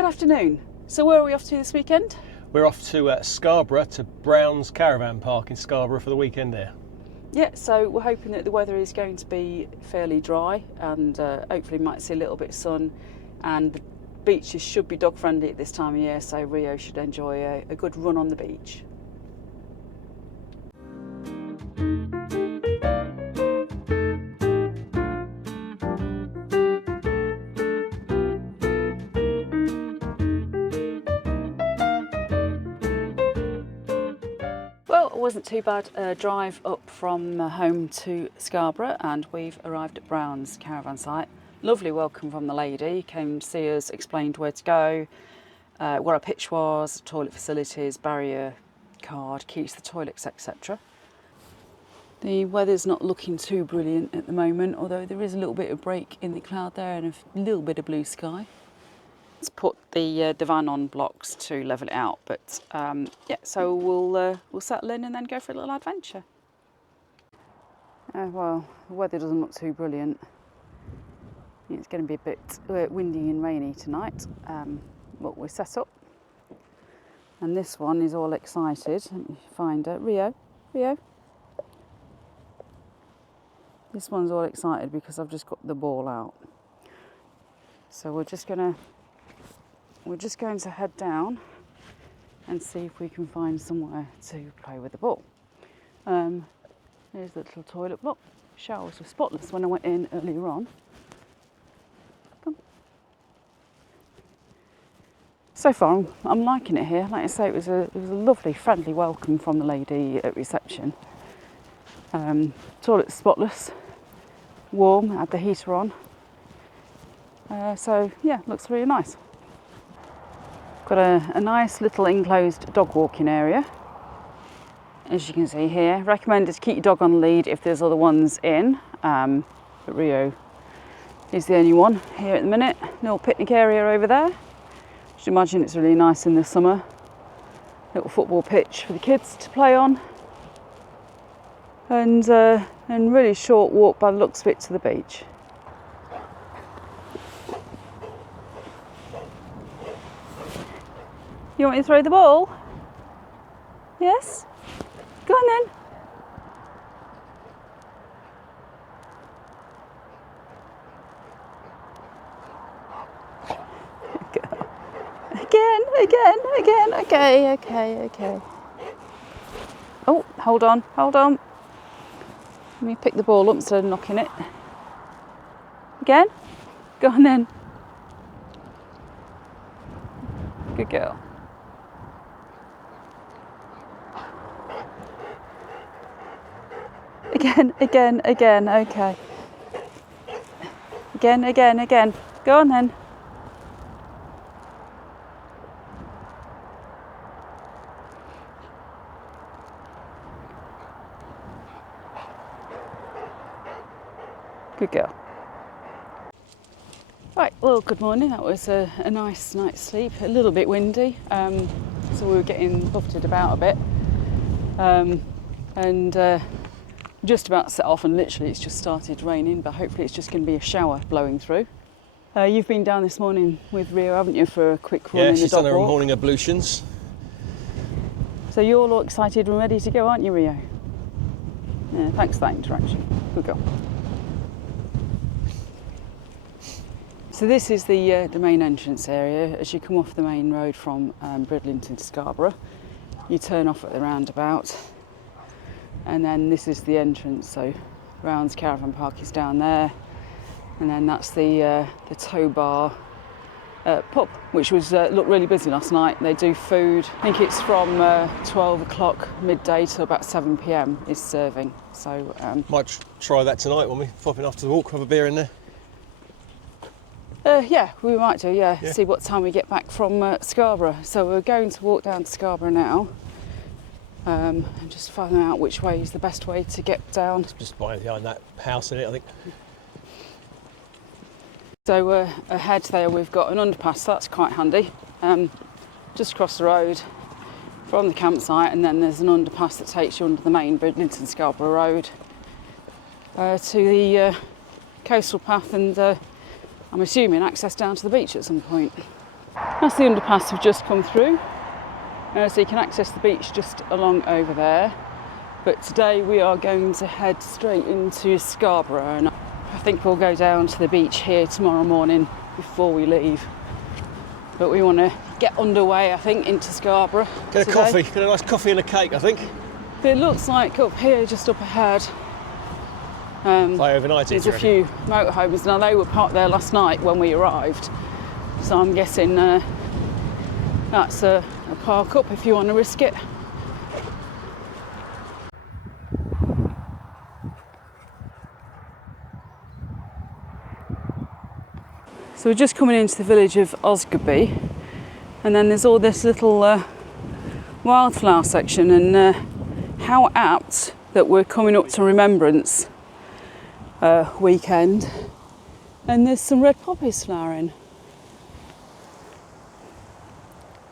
Good afternoon. So where are we off to this weekend? We're off to Scarborough, to Browns Caravan Park in Scarborough for the weekend there. Yeah, so we're hoping that the weather is going to be fairly dry and hopefully might see a little bit of sun, and the beaches should be dog friendly at this time of year, so Rio should enjoy a good run on the beach. Well, it wasn't too bad a drive up from home to Scarborough, and we've arrived at Browns Caravan Site. Lovely welcome from the lady, came to see us, explained where to go, where our pitch was, toilet facilities, barrier card, keys to the toilets, etc. The weather's not looking too brilliant at the moment, although there is a little bit of break in the cloud there and a little bit of blue sky. Let's put the van on blocks to level it out, but yeah, so we'll settle in and then go for a little adventure. Well, the weather doesn't look too brilliant. It's going to be a bit windy and rainy tonight, but we're set up. And this one is all excited. Let me find her. Rio. This one's all excited because I've just got the ball out. So we're just going to head down and see if we can find somewhere to play with the ball. There's the little toilet block. Showers were spotless when I went in earlier on. Come. So far, I'm liking it here. Like I say, it was a lovely, friendly welcome from the lady at reception. Toilet's spotless, warm, had the heater on. So yeah, looks really nice. Got a nice little enclosed dog walking area, as you can see here. Recommended to keep your dog on the lead if there's other ones in, but Rio is the only one here at the minute. Little picnic area over there. You should imagine it's really nice in the summer. Little football pitch for the kids to play on, and really short walk by the looks of it to the beach. You want me to throw the ball? Yes? Go on then. Again. Okay. Oh, hold on. Let me pick the ball up instead of knocking it. Again? Go on then. Good girl. Again, okay. Again. Go on then. Good girl. Right, well, good morning. That was a nice night's sleep. A little bit windy, so we were getting buffeted about a bit. And just about to set off, and literally it's just started raining, but hopefully it's just going to be a shower blowing through. You've been down this morning with Rio, haven't you, for a quick run in the dog walk? Yeah, she's done her morning ablutions. So you're all excited and ready to go, aren't you, Rio? Yeah, thanks for that interaction. Good girl. So this is the main entrance area. As you come off the main road from Bridlington to Scarborough, you turn off at the roundabout, and then this is the entrance. So Browns Caravan Park is down there, and then that's the Tow Bar pub, which was looked really busy last night. They do food. I think it's from 12 o'clock midday till about 7 p.m. is serving. So might try that tonight when we're popping off to the walk, have a beer in there. Yeah, we might do, yeah. See what time we get back from Scarborough. So we're going to walk down to Scarborough now, and just find out which way is the best way to get down. Just behind that house in it, I think. So ahead there we've got an underpass, so that's quite handy. Just across the road from the campsite, and then there's an underpass that takes you under the main Bridlington Scarborough Road to the coastal path, and I'm assuming access down to the beach at some point. That's the underpass we've just come through. So you can access the beach just along over there. But today we are going to head straight into Scarborough, and I think we'll go down to the beach here tomorrow morning before we leave. But we want to get underway, I think, into Scarborough. Get a coffee, get a nice coffee and a cake, I think. It looks like up here, just up ahead, Play overnight. there's a few motorhomes. Now they were parked there last night when we arrived, so I'm guessing that's a park up if you want to risk it. So we're just coming into the village of Osgerby, and then there's all this little wildflower section, and how apt that we're coming up to Remembrance weekend, and there's some red poppies flowering.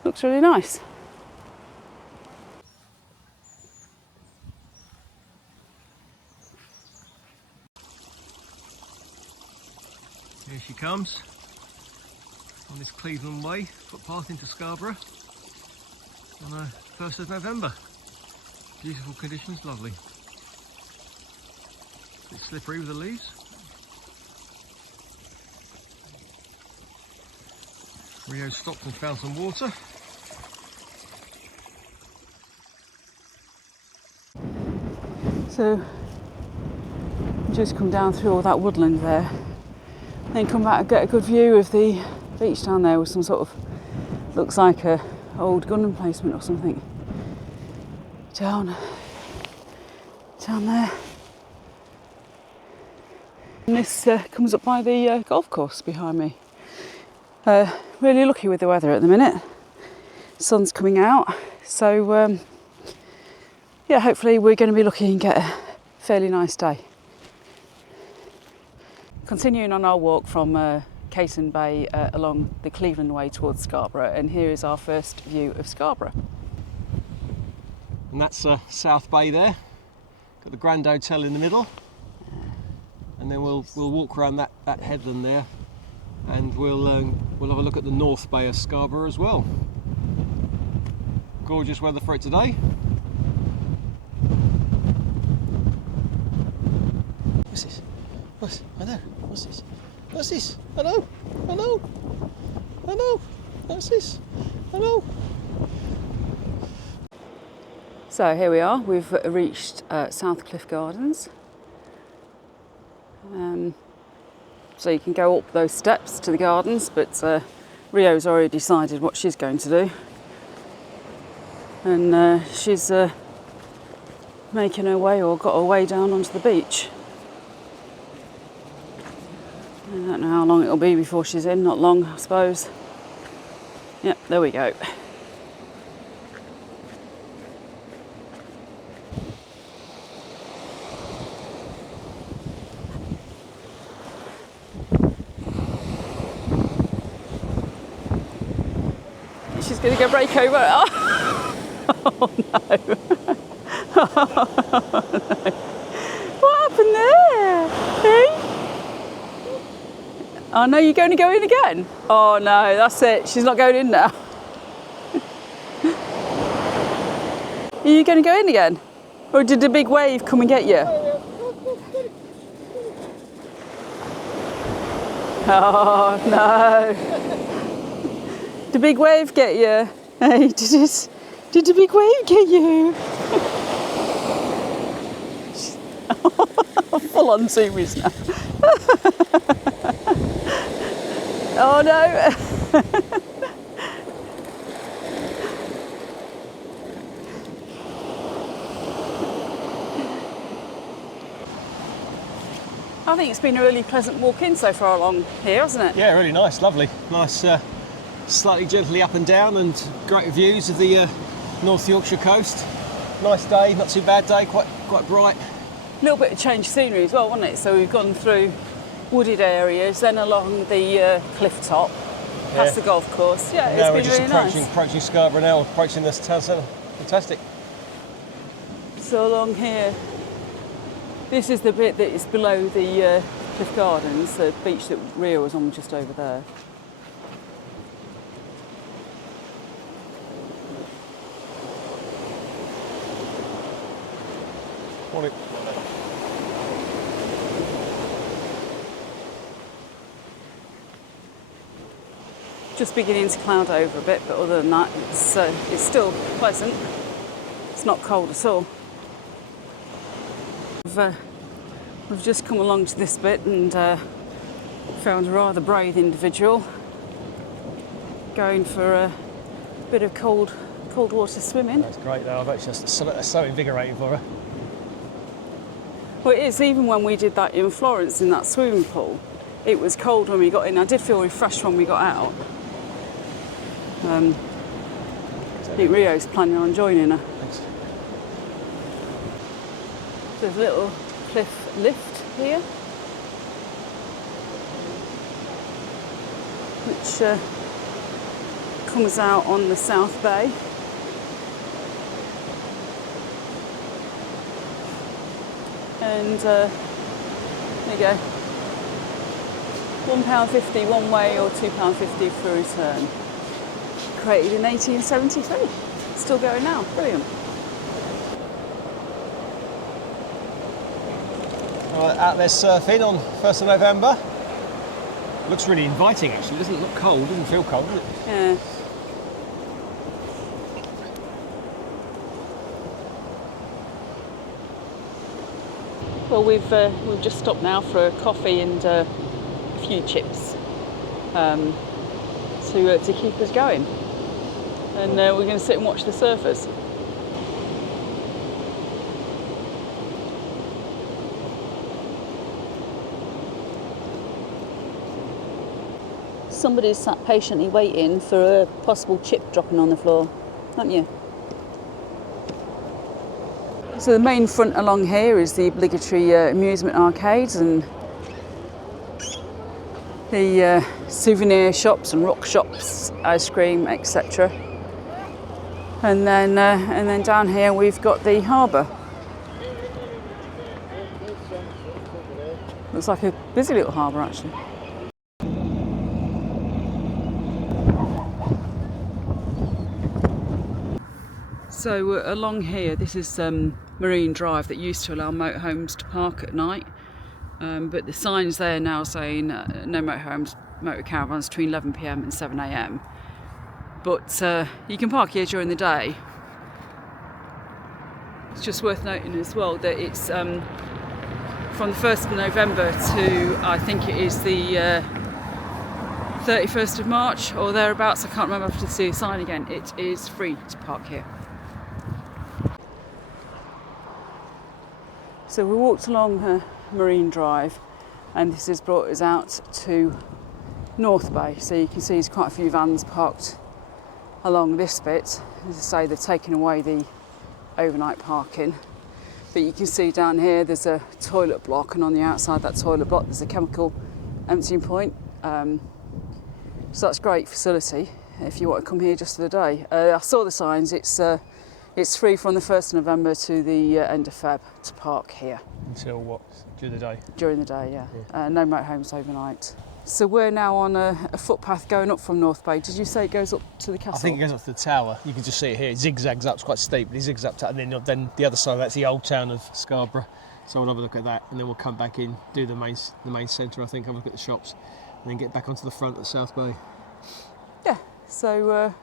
Looks really nice. Here she comes on this Cleveland Way footpath into Scarborough on the 1st of November. Beautiful conditions, lovely. A bit slippery with the leaves. Rio stopped and found some water. So just come down through all that woodland there, then come back and get a good view of the beach down there with some sort of, looks like a old gun emplacement or something down there. And this comes up by the golf course behind me. Really lucky with the weather at the minute. Sun's coming out, so yeah, hopefully we're going to be lucky and get a fairly nice day. Continuing on our walk from Cayton Bay along the Cleveland Way towards Scarborough, and here is our first view of Scarborough. And that's South Bay there. Got the Grand Hotel in the middle. And then we'll walk around that headland there, and we'll have a look at the North Bay of Scarborough as well. Gorgeous weather for it today. What's this? Hello. What's this? What's this? Hello. What's this? Hello. So here we are, we've reached South Cliff Gardens. So you can go up those steps to the gardens, but Rio's already decided what she's going to do. And she's making her way, or got her way down onto the beach. I don't know how long it'll be before she's in, not long I suppose. Yep, there we go. She's going to go break over. Oh no. Oh, no. What happened there? Hey? Oh no, you're going to go in again? Oh no, that's it. She's not going in now. Are you going to go in again? Or did the big wave come and get you? Oh no. The big wave get you? Hey, did the big wave get you? Full on zoomies now. Oh no. I think it's been a really pleasant walk in so far along here, hasn't it? Yeah, really nice, lovely. Nice, slightly gently up and down, and great views of the North Yorkshire coast. Nice day, not too bad day, quite bright. A little bit of change of scenery as well, wasn't it? So we've gone through wooded areas, then along the cliff top, past the golf course. Yeah, now it's been really nice. Approaching Scarborough now, approaching this town centre. Fantastic. So along here, this is the bit that is below the Cliff Gardens, the beach that Rio was on just over there. Morning. Just beginning to cloud over a bit, but other than that, it's still pleasant. It's not cold at all. We've just come along to this bit and found a rather brave individual going for a bit of cold water swimming. That's great though, I bet it's so invigorating for her. Well, it is. Even when we did that in Florence in that swimming pool, it was cold when we got in. I did feel refreshed when we got out. I think Rio's planning on joining her. Thanks. There's a little cliff lift here, which comes out on the South Bay. And there you go. £1.50 one way or £2.50 for return. Created in 1873. Still going now. Brilliant. Right, out there surfing on 1st of November. Looks really inviting actually. It doesn't look cold, doesn't feel cold, does it? Yeah. Well, we've just stopped now for a coffee and a few chips to keep us going. And we're going to sit and watch the surfers. Somebody's sat patiently waiting for a possible chip dropping on the floor, aren't you? So the main front along here is the obligatory amusement arcades and the souvenir shops and rock shops, ice cream, etc. And then down here we've got the harbour. Looks like a busy little harbour actually. So along here, this is Marine Drive that used to allow motorhomes to park at night, but the signs there now saying no motorhomes, motor caravans between 11 p.m. and 7 a.m. But you can park here during the day. It's just worth noting as well that it's from the 1st of November to I think it is the 31st of March or thereabouts. I can't remember if to see a sign again. It is free to park here. So we walked along Marine Drive and this has brought us out to North Bay. So you can see there's quite a few vans parked along this bit. As I say, they've taken away the overnight parking. But you can see down here there's a toilet block, and on the outside that toilet block there's a chemical emptying point. So that's a great facility if you want to come here just for the day. I saw the signs. It's free from the 1st of November to the end of Feb to park here. Until what? During the day? During the day, yeah. No motorhomes overnight. So we're now on a footpath going up from North Bay. Did you say it goes up to the castle? I think it goes up to the tower. You can just see it here. It zigzags up. It's quite steep, but it zigzags up. And then the other side, that's the old town of Scarborough. So we'll have a look at that, and then we'll come back in, do the main centre, I think, have a look at the shops, and then get back onto the front at South Bay. Yeah, so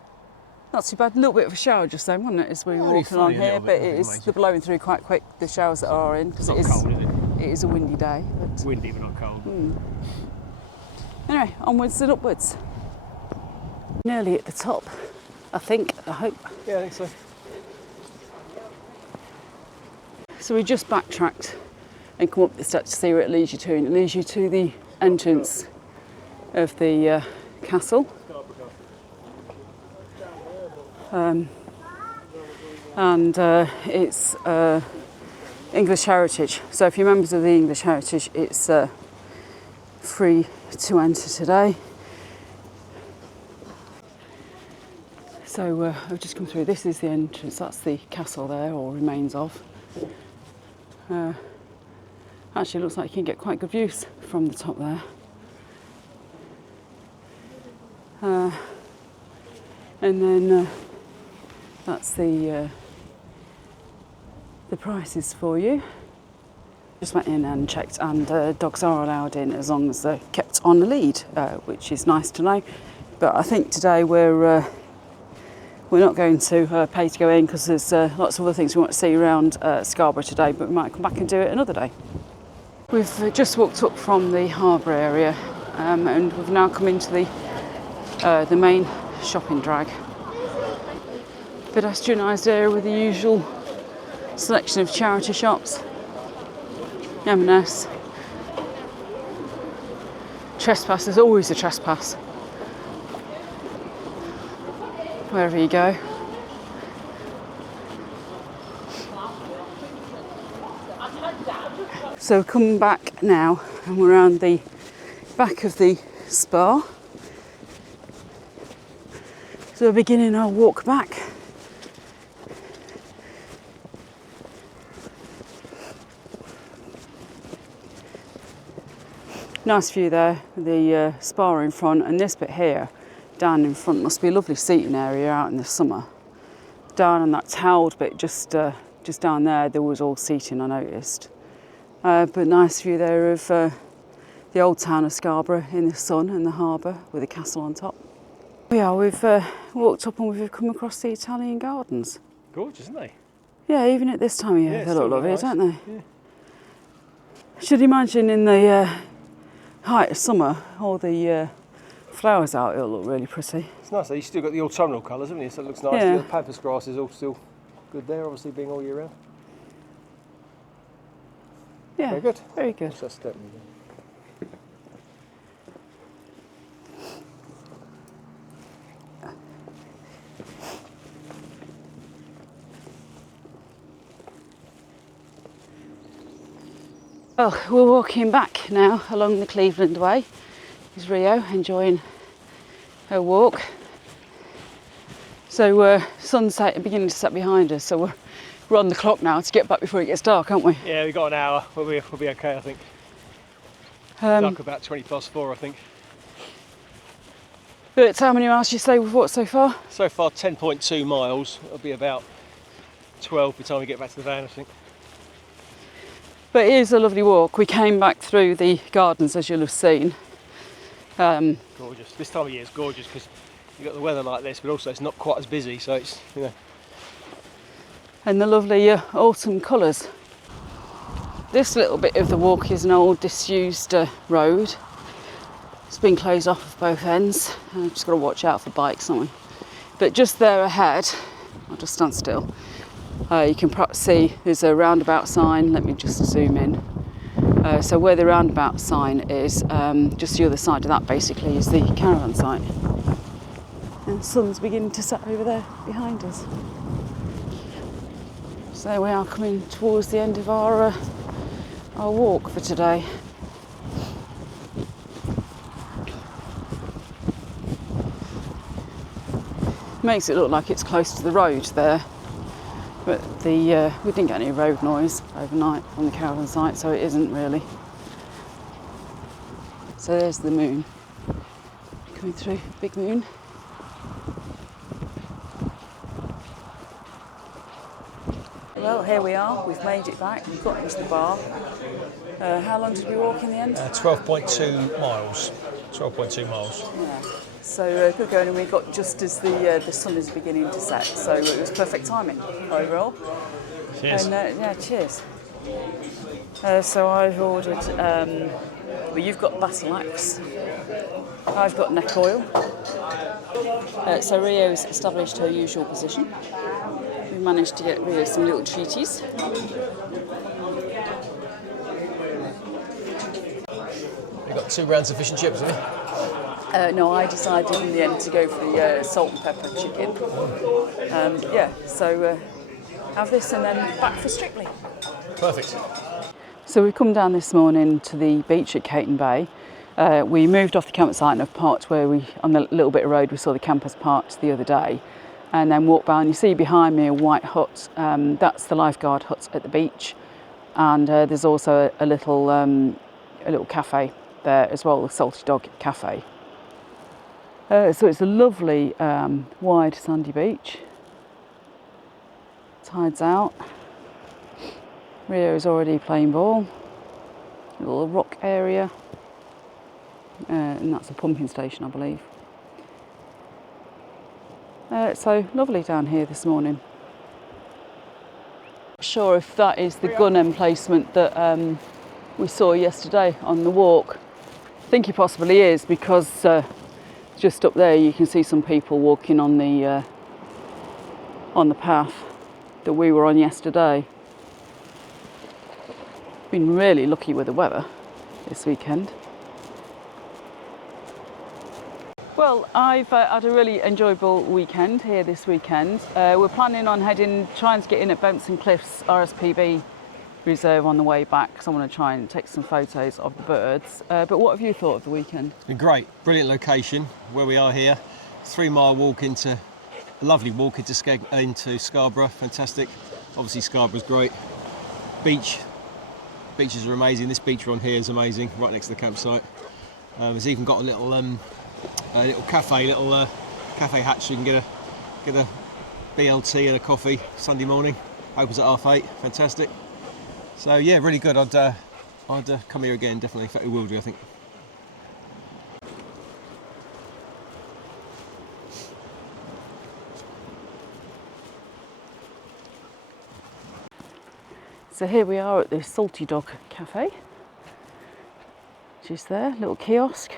not too bad. A little bit of a shower just then, wasn't it, as we were walking along here, but they're blowing through quite quick, the showers that are in, because it is cold, is it? It is a windy day. But windy, but not cold. Anyway, onwards and upwards. Nearly at the top, I think, I hope. Yeah, I think so. So we just backtracked and come up the steps to see where it leads you to, and it leads you to the entrance of the castle. And it's English Heritage. So if you're members of the English Heritage, it's free to enter today. So I've just come through. This is the entrance. That's the castle there, or remains of. Actually, it looks like you can get quite good views from the top there. And then that's the prices for you. Just went in and checked, and dogs are allowed in as long as they're kept on the lead, which is nice to know. But I think today we're not going to pay to go in because there's lots of other things we want to see around Scarborough today, but we might come back and do it another day. We've just walked up from the harbour area and we've now come into the main shopping drag. Pedestrianised area with the usual selection of charity shops. M&S. Trespass, there's always a trespass. Wherever you go. So we're coming back now and we're around the back of the spa. So we're beginning our walk back. Nice view there, the spa in front, and this bit here down in front must be a lovely seating area out in the summer. Down on that tiled bit just down there was all seating, I noticed. But nice view there of the old town of Scarborough in the sun and the harbour with the castle on top. Yeah, we've walked up and we've come across the Italian gardens. Gorgeous, isn't they? Yeah, even at this time of year, they look lovely, nice. don't they? Yeah. Should imagine in the height of summer, all the flowers out, it'll look really pretty. It's nice though, you've still got the autumnal colours, haven't you? So it looks nice. Yeah. The pampas grass is all still good there, obviously being all year round. Yeah, Very good. Very good. What's that step? Well, we're walking back now along the Cleveland Way. There's Rio enjoying her walk. So sun's beginning to set behind us, so we're on the clock now to get back before it gets dark, aren't we? Yeah, we've got an hour. We'll be okay, I think. Dark about 4:20, I think. But how many miles do you say we've walked so far? So far, 10.2 miles. It'll be about 12 by the time we get back to the van, I think. But it is a lovely walk. We came back through the gardens, as you'll have seen. Gorgeous. This time of year is gorgeous because you've got the weather like this, but also it's not quite as busy, so it's, you know. And the lovely autumn colours. This little bit of the walk is an old disused road. It's been closed off of both ends. I've just got to watch out for bikes, haven't we? But just there ahead, I'll just stand still. You can perhaps see there's a roundabout sign. Let me just zoom in. So where the roundabout sign is, just the other side of that basically is the caravan site. And the sun's beginning to set over there behind us. So there we are, coming towards the end of our walk for today. Makes it look like it's close to the road there, but we didn't get any road noise overnight on the caravan site, so it isn't really. So there's the moon coming through, big moon. Well, here we are, we've made it back, we've got into the bar. How long did we walk in the end? 12.2 miles. 12.2 miles. Yeah. So good going, and we got just as the sun is beginning to set, so it was perfect timing overall. Cheers. And yeah, cheers. So I've ordered, well, you've got battle axe, I've got neck oil. So Rio's established her usual position. We managed to get Rio some little treaties. You've got 2 rounds of fish and chips, haven't you? No, I decided in the end to go for the salt and pepper chicken. Yeah, so have this and then back for Strictly. Perfect. So we've come down this morning to the beach at Cayton Bay. We moved off the campsite and have parked where on the little bit of road we saw the campers parked the other day, and then walked by, and you see behind me a white hut. That's the lifeguard hut at the beach, and there's also a little cafe there as well, the Salty Dog Cafe. So it's a lovely wide sandy beach. Tide's out. Rio's already playing ball. little rock area, and that's a pumping station, I believe. So lovely down here this morning. Not sure if that is the gun emplacement that we saw yesterday on the walk. I think it possibly is, because just up there you can see some people walking on the path that we were on yesterday. Been really lucky with the weather this weekend. Well, I've had a really enjoyable weekend here this weekend. We're planning on trying to get in at Benson Cliffs RSPB Reserve on the way back, because I want to try and take some photos of the birds. But what have you thought of the weekend? It's been great, brilliant location where we are here. 3-mile walk into, a lovely walk into Scarborough, fantastic. Obviously Scarborough's great. Beaches are amazing. This beach we're on here is amazing, right next to the campsite. It's even got a little cafe, cafe hatch, so you can get a BLT and a coffee Sunday morning. Opens at 8:30. Fantastic. So yeah, really good. I'd come here again, definitely. In fact, we will do, I think. So here we are at the Salty Dog Cafe, which is there, little kiosk,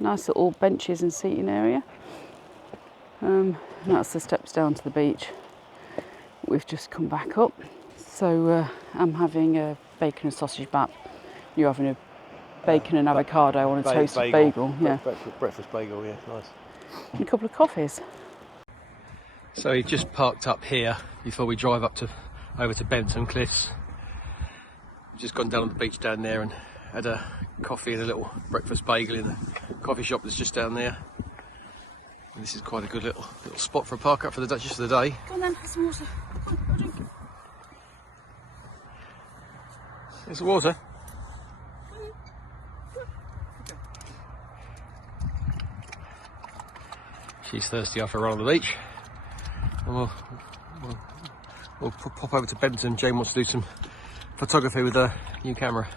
nice little benches and seating area. That's the steps down to the beach. We've just come back up. So I'm having a bacon and sausage bap. You're having a bacon and avocado on a toasted bagel. Yeah. Breakfast bagel, yeah, nice. And a couple of coffees. So we just parked up here before we drive over to Benton Cliffs. Just gone down on the beach down there and had a coffee and a little breakfast bagel in the coffee shop that's just down there. And this is quite a good little spot for a park up for the Duchess for the day. Come on then, have some water. Come on, drink. There's the water. She's thirsty after a run on the beach. And we'll pop over to Benton. Jane wants to do some photography with her new camera.